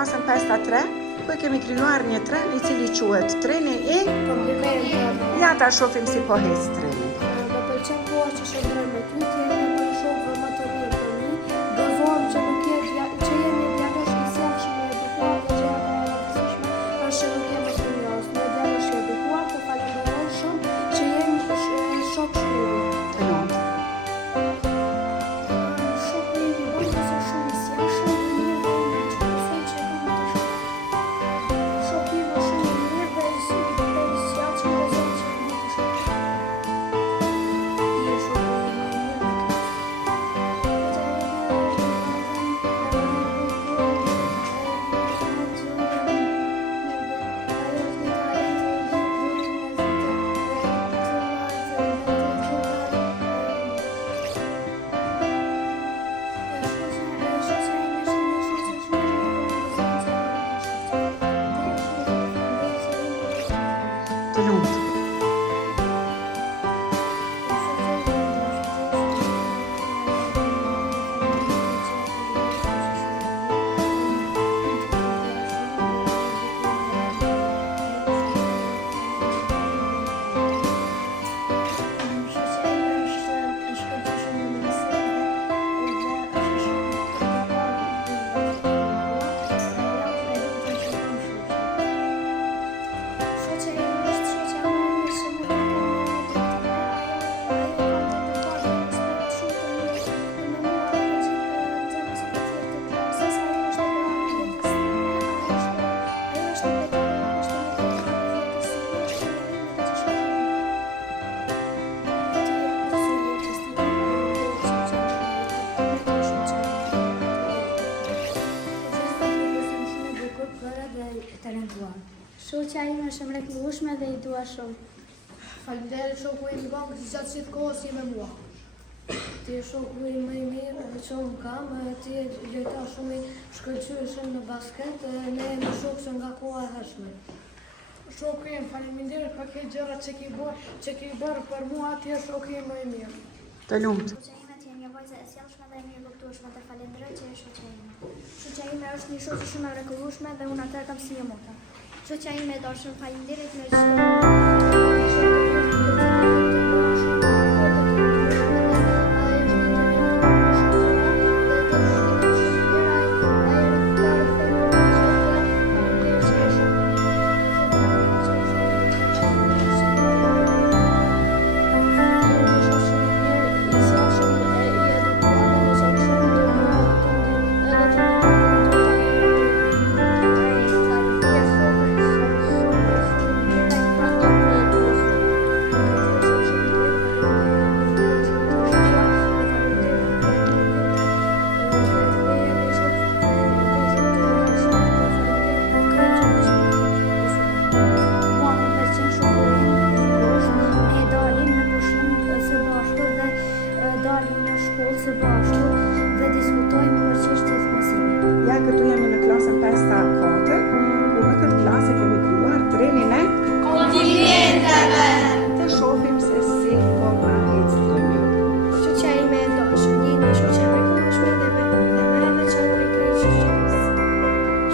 klasën 5-3, ku kemi krijuar një tren I cili quhet treni I Ja ta shohim si po hes treni. Më pëlqen koha që shëndroj me ty, ti jeni më shokë më të mirë për mi. Gëzohem që nuk që jemi djalosh I sjellshëm e edukuar dhe që jemi rëndësishme është që nuk jemi serioz. Në djalosh I edukuar, të falenderoj shumë që jemi shokë shkuri. Të lumt. Shoku I bën se shumë I sjellshëm dhe mirë dhe I që besoj që kam të shoku. Shoku I shumë I mirë dhe I sjellshëm dhe besoj që kam të shoku. Të lumt. Shoqja ime është e mrekullueshme dhe I dua shumë. Faleminderit shoku im I bankës I gjatë gjithë kohës I me mua. Ti je shoku im më I mirë që unë kam, ti je lojtar shumë I shkëlqyeshëm në basket, ne jemi shokë që nga koha e hershme. Shoku im, faleminderit për këto gjëra që ke bërë për mua, ti je shoku im më I mirë. Të lumt. Shoqja ime ti je një vajzë e sjellshme dhe e mirë kuptueshme, të falenderoj që je shoqja ime. Shoqja ime është një shoqë shumë e mrekullueshme dhe unë atë kam si një motë. Shoqja ime e dashur, faleminderit me çdo Ja këtu jemi në klasën 5-4, ku në këtë klasë kemi krijuar trenin E kontinenteve. Të shohim se si po ma ec treni. Shoqja ime e dashur, një shoqe e mrekullueshme dhe më e veçantë I krejt shoqërisë.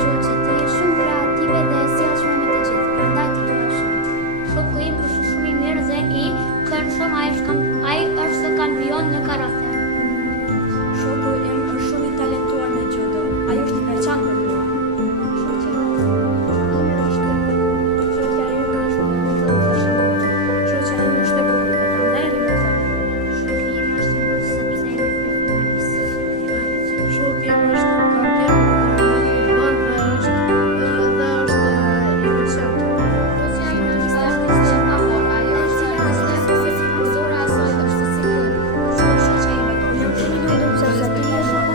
Shoqja ti është shumë kreative dhe e sjellshme me të gjithë, prandaj ti dua shumë. Shoku im është shumë I mirë dhe I këndshëm, ai është kampion në karate. Shoku im është shumë I talentuar në judo. Ai është I veçantë për mua. Shoqja ime është e bukur, prandaj I më thënë. Shoqja ime është e bukur, prandaj I më thënë. Shoku im është kampion në futboll dhe është I veçantë. Shoqja ime është artiste apo ajo është kultura e saj është si shoqja ime. Jam shumë I lumtur sepse ti je shumë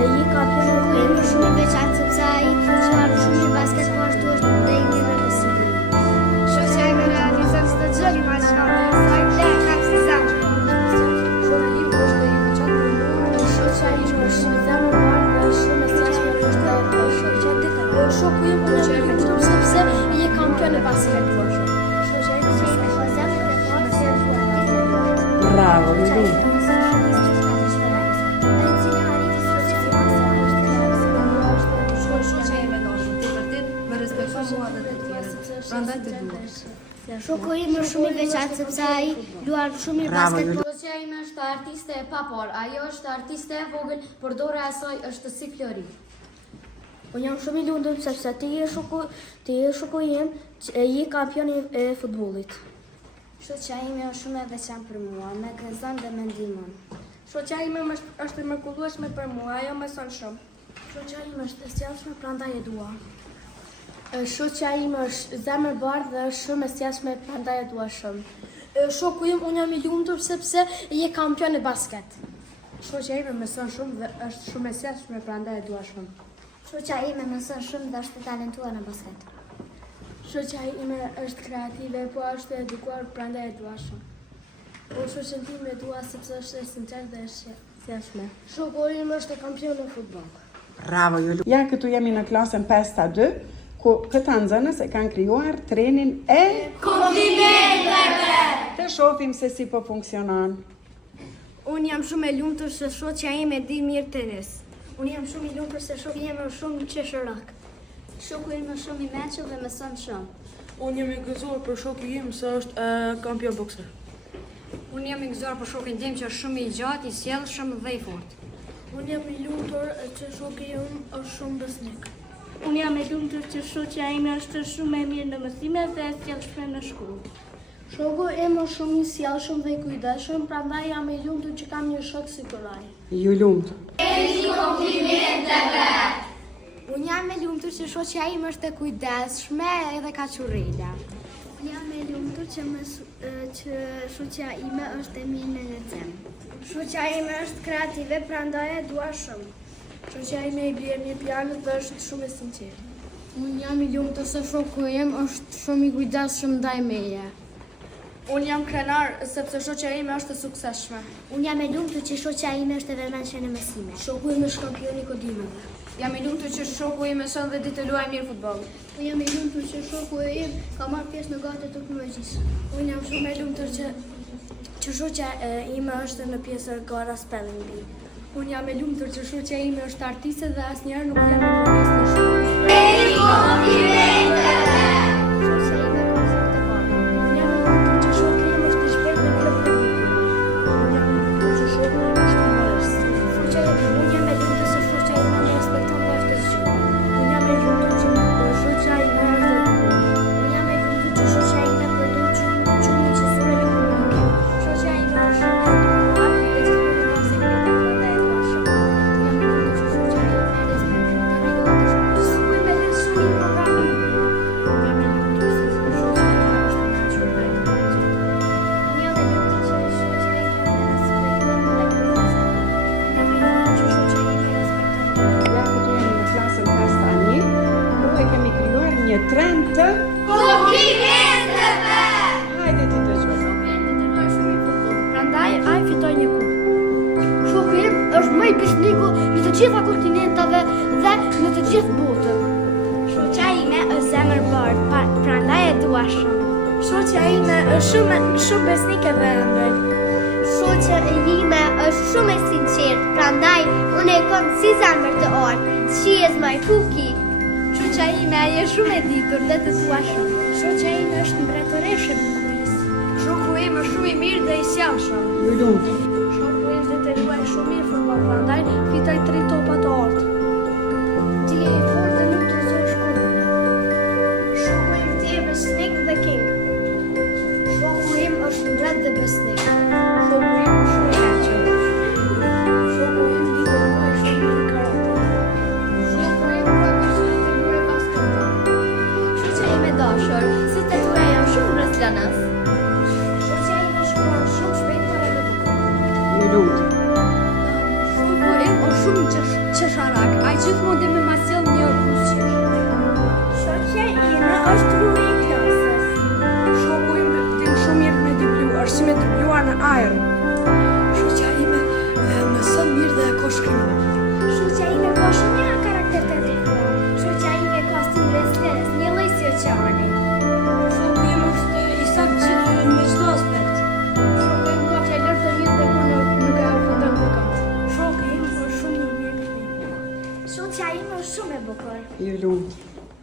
I kampion në shumë I veçantë sepse ai çfarë shumë I basket po ashtu është dhe I mirë në si. Shoqja ime realizon çdo gjë I mashkallë, sa I dhe ka si zanë. Shoku im është I veçantë për mua, Shoqja ime është shumë zemërbar dhe shumë e sjellshme është dhe shoqja ditë. Shoku im është I lumtur sepse I je kampion në basket. Shoqja ime është zemër dhe forcë. Bravo, të lumt. Ai cili arriti shoqja ime është sa mua dhe të tjerë. Prandaj të duhet. Shoku im është shumë i veçantë sepse ai luan shumë mirë Bravo, basket. Juli. Shoqja ime është artiste e papor, ajo është artiste e vogël, por dora e saj është si Flori. Unë jam shumë i lumtur sepse ti je shoku im, që je kampioni e futbollit. Shoqja ime është shumë e veçantë për mua, me gëzon dhe me ndihmon. Shoqja ime është e mrekullueshme për mua, ajo më son shumë. Shoqja im është e sjellshme, prandaj e dua. Shoqja ime është zemër bardhë dhe është shumë e sjellshme, prandaj e dua shumë. Shoku im, unë jam i lumtur sepse je kampion e basket. Shoqja ime më son shumë dhe është shumë e sjellshme, prandaj e dua shumë. Shoqja ime më son shumë dhe është e talentuar në basket. Shoqja ime është kreative, po është e edukuar, prandaj e dua shumë. Po shoqen time e dua sepse është e sinqertë dhe është e sjellshme. Shoku im është kampion në futboll. Bravo, Juli. Ja, këtu jemi në klasën 5A2, ku këta nxënës e kanë krijuar trenin e komplimenteve. Të shohim se si po funksionon. Unë jam shumë e lumtur se shoqja ime di mirë tenis. Unë jam shumë i lumtur se shoku im është shumë qeshërak. Shoku im është shumë i mençur dhe më son shumë. Unë jam i gëzuar për shoku im se është kampion bokser. Unë jam i gëzuar për shokun tim që është shumë i gjatë, i sjellshëm dhe i fortë. Unë jam i lumtur që shoku im është shumë besnik. Unë jam e lumtur që shoqja ime është shumë e mirë në mësime dhe e sjellshme në shkollë. Shoku im është shumë i sjellshëm dhe i kujdesshëm, prandaj jam i lumtur që kam një shok si kur ai. Ju lumtur. Unë jam e lumtur që shoqja ime është e kujdesshme edhe ka qurrela. Jam e lumtur që shoqja ime është e mirë në lexim. Shoqja ime është kreative, prandaj e dua shumë. Shoqja ime i bie një piano dhe është shumë e sinqertë. Unë jam i lumtur se shoku im është shumë i kujdesshëm ndaj meje. Unë jam krenar sepse shoqja ime është e suksesshme. Unë jam e lumtur që shoqja ime është e vëmendshme në mësime. Shoku im është kampion i kodimeve. Jam i lumtur që shoku im mëson dhe di të luajë mirë futboll. Unë jam e lumtur që shoku im ka marrë pjesë në gatë të teknologjisë. Unë jam shumë e lumtur që shoqja ime është në pjesë gara spelling bee. Unë jam e lumtur që shoqja ime është artiste dhe asnjëherë nuk jam në pjesë në shkollë. Shoqja ime ka zot të bardhë. Unë jam e lumtur që shoku im është i shpejtë në klub të bukur. Unë jam e lumtur që shoku im është humorist. Unë jam e lumtur se shoqja ime më respekton dhe është e zgjuar. Unë jam e lumtur që shoqja ime është e bukur. Unë jam e lumtur që shoqja ime përdor çumin që sure në komunikim. Shoqja ime është shumë e edukuar dhe gjithmonë më ka sekrete, prandaj e dua shumë. Jam e lumtur që shoqja ime respekton dhe rregullat e shkollës. Unë me lë shumë i programin. Unë jam e lumtur se shoqja ime është e mençur dhe inteligente. Unë jam e lumtur që shoqja ime respekton regulatat. Unë jam e lumtur që shoqja ime respekton. Ja, këtu jemi në klasën 5A1, ku e kemi krijuar një tren të komplimenteve. Hajde ti të shkoj. Prandaj ai fitoi një kupë. Shoku im është më i besniku në të gjitha kontinentave dhe në të gjithë botën. Shoqja ime është zemër bardhë, prandaj e dua shumë. Shoqja ime është shumë besnike dhe ëmbël. Shoqja ime është shumë e sinqertë, prandaj unë e kam si zemër të orë. She is my cookie. Shoqja ime është shumë e ditur dhe të dua shumë. Shoqja ime është mbretëreshe bukurisë. Shoku im është shumë i mirë dhe i sjellshëm. Ju lumtur. Shoku im dhe të luajë shumë mirë futboll, prandaj fitoi 3 topa të ortë. Ti je i fortë dhe nuk të zoj shkollë. Shoku im ti e besnik dhe king. Shoku im është mbret dhe besnik. Shoku im është shumë i mençur. Shoku im di të luajë shumë mirë karate. Shoku im ka vizion të luajë basketbol. Shoqja ime dashur, si të tua jam shumë rrezlanas. Shoqja ime shkruan shumë shpejt para dhe bukur. Ju lumtur. Shoku im është shumë qesharak. Ai gjithmonë dhe me ma sjell një rrugë. Shoqja ime është rrugë i klasës. Shoku im din shumë mirë me diplu, është si me dipluar në ajër. Shoqja ime mëson mirë dhe ka shkrimin. Shoqja ime ka shumë një karakter të ndryshëm. Shoqja ime ka stil restless, një lloj si oqeani. Shoku im është i saktë me çdo aspekt. Shoku im ka fjalë të mirë dhe kur nuk e ofendon kërkot. Shoku im është shumë i mirë. Shoqja ime është shumë e bukur. Ju lumtur.